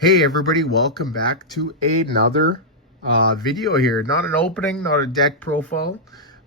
Hey everybody, welcome back to another video here. Not an opening, not a deck profile,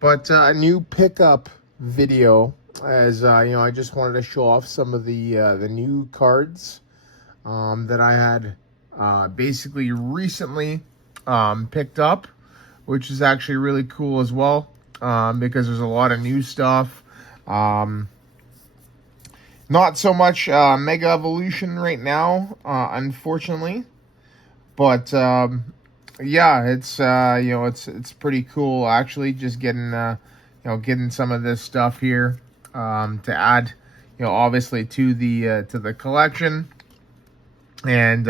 but a new pickup video. As I just wanted to show off some of the new cards that I had basically recently picked up, which is actually really cool as well because there's a lot of new stuff. Not so much Mega Evolution right now, unfortunately. But yeah, it's pretty cool actually. Just getting some of this stuff here to add, obviously to the collection, and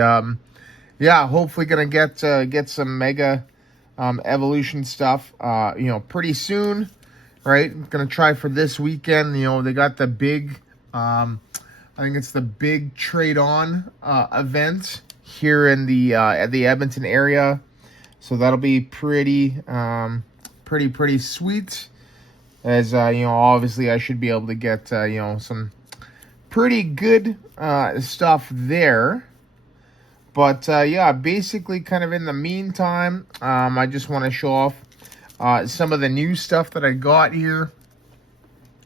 yeah, hopefully gonna get some Mega Evolution stuff, pretty soon. Right, gonna try for this weekend. They got the big. I think it's the big trade on event here in the at the Edmonton area, so that'll be pretty sweet. As obviously I should be able to get some pretty good stuff there. But yeah, basically, kind of in the meantime, I just want to show off some of the new stuff that I got here,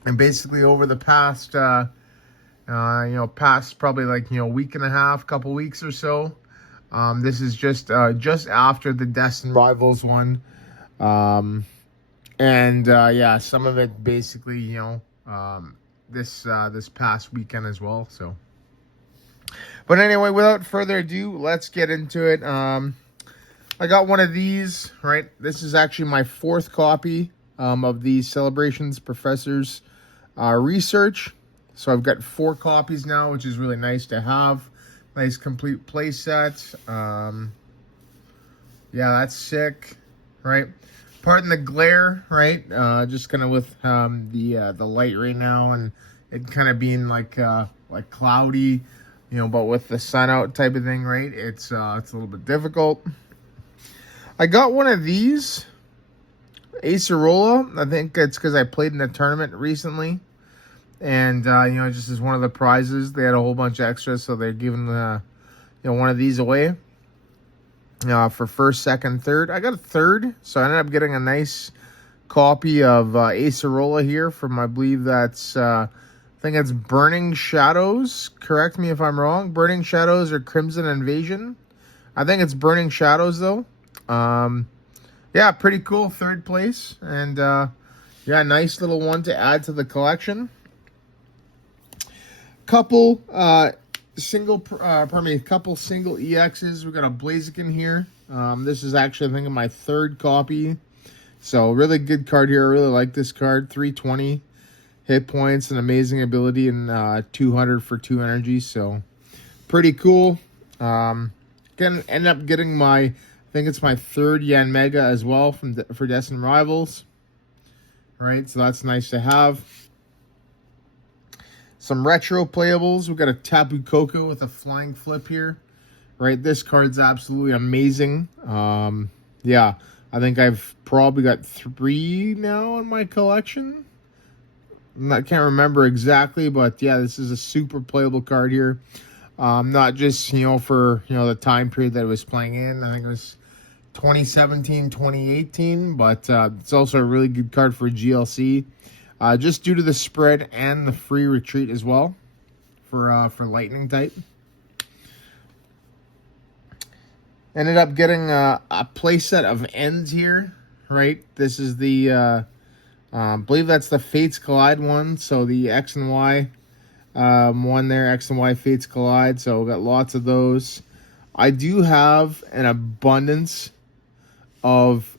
and basically over the past. Past probably like, week and a half, couple weeks or so. This is just after the Destined Rivals one. Yeah, some of it basically, this past weekend as well. So, but anyway, without further ado, let's get into it. I got one of these, right? This is actually my fourth copy of the Celebrations Professors Research. So I've got 4 copies now, which is really nice to have. Nice complete play set. Yeah, that's sick, right? Pardon the glare, right? Just kind of with the light right now, and it kind of being like cloudy, but with the sun out type of thing, right? It's a little bit difficult. I got one of these, Acerola. I think it's because I played in a tournament recently. And, just as one of the prizes, they had a whole bunch of extras, so they're giving, one of these away for first, second, third. I got a third, so I ended up getting a nice copy of Acerola here from, I believe that's, I think it's Burning Shadows. Correct me if I'm wrong. Burning Shadows or Crimson Invasion. I think it's Burning Shadows, though. Yeah, pretty cool, third place. And, yeah, nice little one to add to the collection. Couple single EXs. We got a Blaziken here. This is actually, I think, my third copy. So really good card here. I really like this card. 320 hit points, an amazing ability, and 200 for 2 energy. So pretty cool. End up getting my, I think it's my third Yanmega as well for Destined Rivals. Right, so that's nice to have. Some retro playables. We've got a Tapu Koko with a flying flip here. Right, this card's absolutely amazing. Yeah, I think I've probably got 3 now in my collection. I can't remember exactly, but yeah, this is a super playable card here. Not just, for, the time period that it was playing in. I think it was 2017, 2018, but it's also a really good card for GLC. Just due to the spread and the free retreat as well for lightning type. Ended up getting a playset of ends here, right? This is the, I believe that's the Fates Collide one. So the X and Y one there, X and Y Fates Collide. So we got lots of those. I do have an abundance of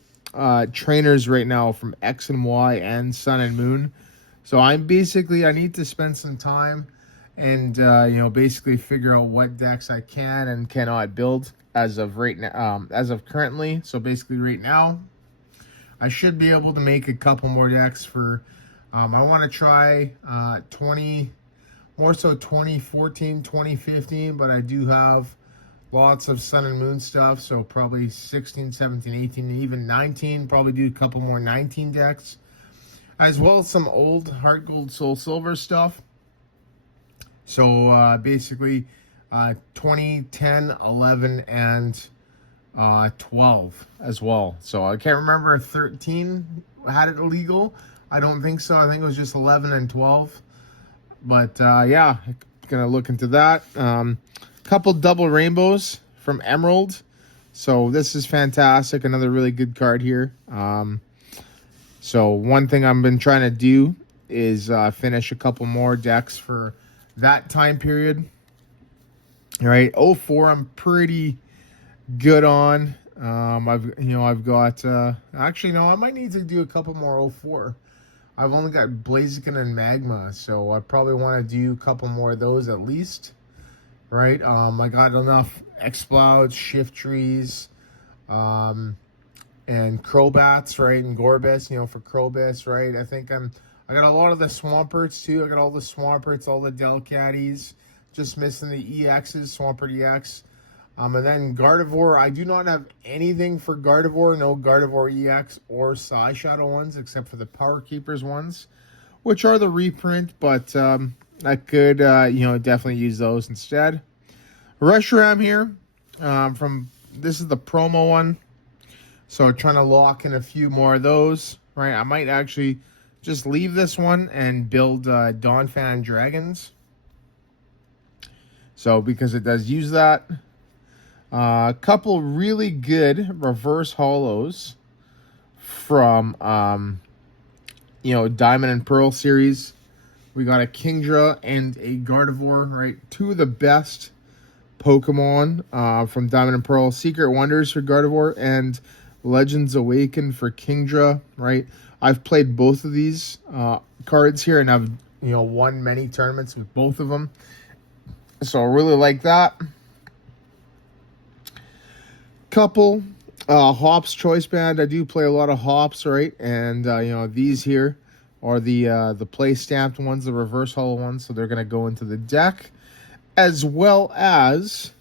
trainers right now from X and Y and Sun and Moon. So I need to spend some time and basically figure out what decks I can and cannot build as of right now, as of currently. So basically right now I should be able to make a couple more decks for I want to try 2014, 2015, but I do have lots of Sun and Moon stuff, so probably 16, 17, 18, and even 19. Probably do a couple more 19 decks. As well as some old Heart Gold, Soul Silver stuff. So basically, 20, 10, 11, and 12 as well. So I can't remember if 13 had it illegal. I don't think so. I think it was just 11 and 12. But yeah, gonna look into that. Couple double rainbows from Emerald. So this is fantastic. Another really good card here. So one thing I've been trying to do is finish a couple more decks for that time period. All right, 04 I'm pretty good on. I've got actually no, I might need to do a couple more 04. I've only got Blaziken and Magma, so I probably want to do a couple more of those at least. Right? I got enough Explodes, Shift Trees, and Crobats, right? And Gorbis, for Crobis, right? I got a lot of the Swamperts too. I got all the Swamperts, all the Delcatties. Just missing the EXs, Swampert EX. And then Gardevoir, I do not have anything for Gardevoir. No Gardevoir EX or Psy Shadow ones, except for the Power Keepers ones, which are the reprint, but I could, definitely use those instead. Reshiram here, this is the promo one. So trying to lock in a few more of those, right? I might actually just leave this one and build Donphan Dragons. So because it does use that. A couple really good reverse holos from, Diamond and Pearl series. We got a Kingdra and a Gardevoir, right? Two of the best Pokemon from Diamond and Pearl. Secret Wonders for Gardevoir and Legends Awaken for Kingdra, right? I've played both of these cards here, and I've, won many tournaments with both of them. So I really like that. Couple Hops Choice Band. I do play a lot of Hops, right? And these here are the play stamped ones, the reverse holo ones, so they're gonna go into the deck, as well as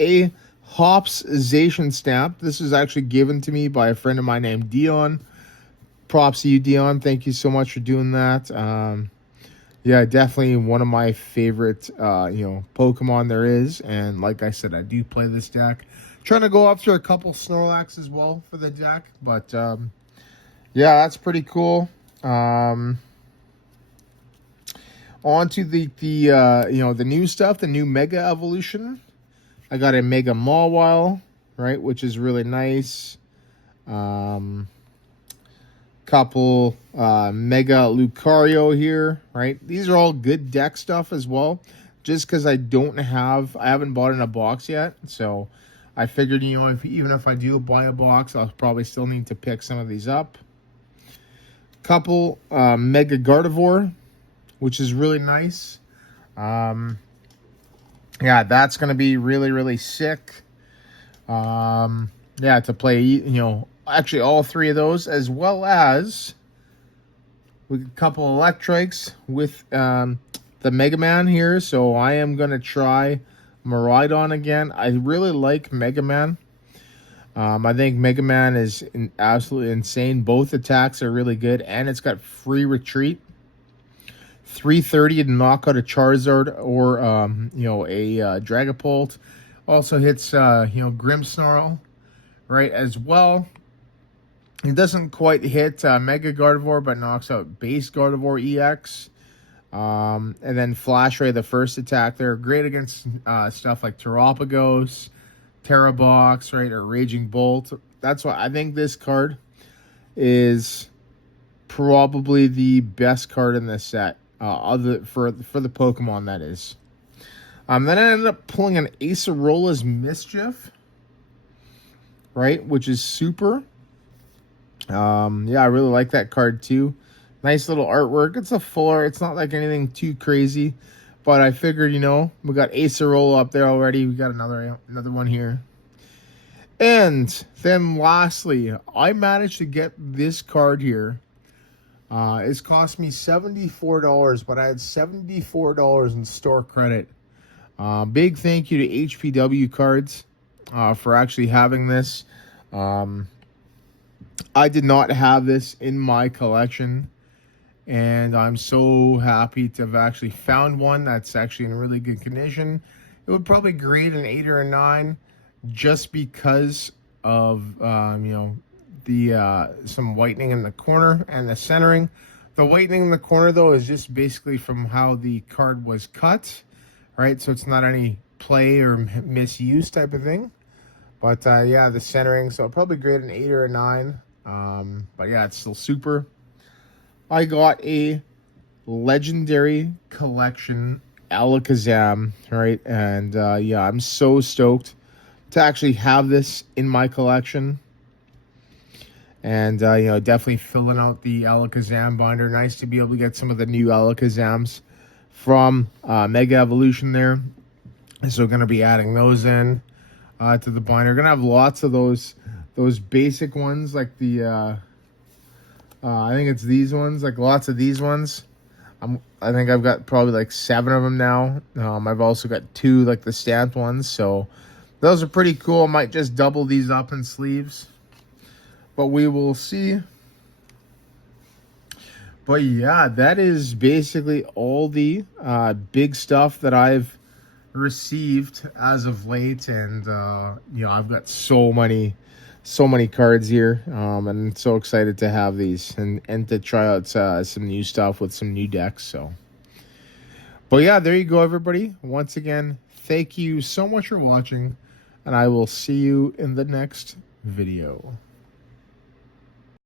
a Hopsization stamp. This is actually given to me by a friend of mine named Dion. Props to you, Dion. Thank you so much for doing that. Yeah, definitely one of my favorite Pokemon there is, and like I said, I do play this deck. Trying to go after a couple Snorlax as well for the deck, but yeah, that's pretty cool. On to the new stuff, the new Mega Evolution. I got a Mega Mawile, right, which is really nice. Couple Mega Lucario here, right? These are all good deck stuff as well. Just because I haven't bought in a box yet, so I figured, even if I do buy a box, I'll probably still need to pick some of these up. Couple Mega Gardevoir, which is really nice. Yeah, that's going to be really, really sick. Yeah, to play, actually all three of those, as well as a couple Electrics with the Mega Man here. So I am going to try Miraidon again. I really like Mega Man. I think Mega Man is absolutely insane. Both attacks are really good, and it's got free retreat. 330 to knock out a Charizard or a Dragapult. Also hits Grimmsnarl, right, as well. It doesn't quite hit Mega Gardevoir, but knocks out base Gardevoir EX. And then Flash Ray, the first attack there, great against stuff like Terapagos, Terrabox, right, or Raging Bolt. That's why I think this card is probably the best card in this set, for the Pokemon, that is. Then I ended up pulling an Acerola's Mischief, right, which is super. Yeah, I really like that card too. Nice little artwork. It's a full art. It's not like anything too crazy, but I figured, we got Acerola up there already. We got another one here. And then lastly, I managed to get this card here. It's cost me $74, but I had $74 in store credit. Big thank you to HPW Cards for actually having this. I did not have this in my collection, and I'm so happy to have actually found one that's actually in really good condition. it would probably grade an 8 or a 9, just because of you know, the some whitening in the corner and the centering. The whitening in the corner though is just basically from how the card was cut, right? So it's not any play or misuse type of thing. But yeah, the centering, so I'll probably grade an 8 or a 9. But yeah, it's still super. I got a Legendary Collection Alakazam, right? And yeah, I'm so stoked to actually have this in my collection. And you know, definitely filling out the Alakazam binder. Nice to be able to get some of the new Alakazams from Mega Evolution there. So going to be adding those in to the binder. Going to have lots of those basic ones, like the I think it's these ones, like lots of these ones. I think I've got probably like 7 of them now. I've also got 2 like the stamped ones, so those are pretty cool. I might just double these up in sleeves, but we will see. But yeah, that is basically all the big stuff that I've received as of late. And you know, I've got so many cards here, and I'm so excited to have these and to try out some new stuff with some new decks. So, but yeah, there you go, everybody. Once again, thank you so much for watching, and I will see you in the next video.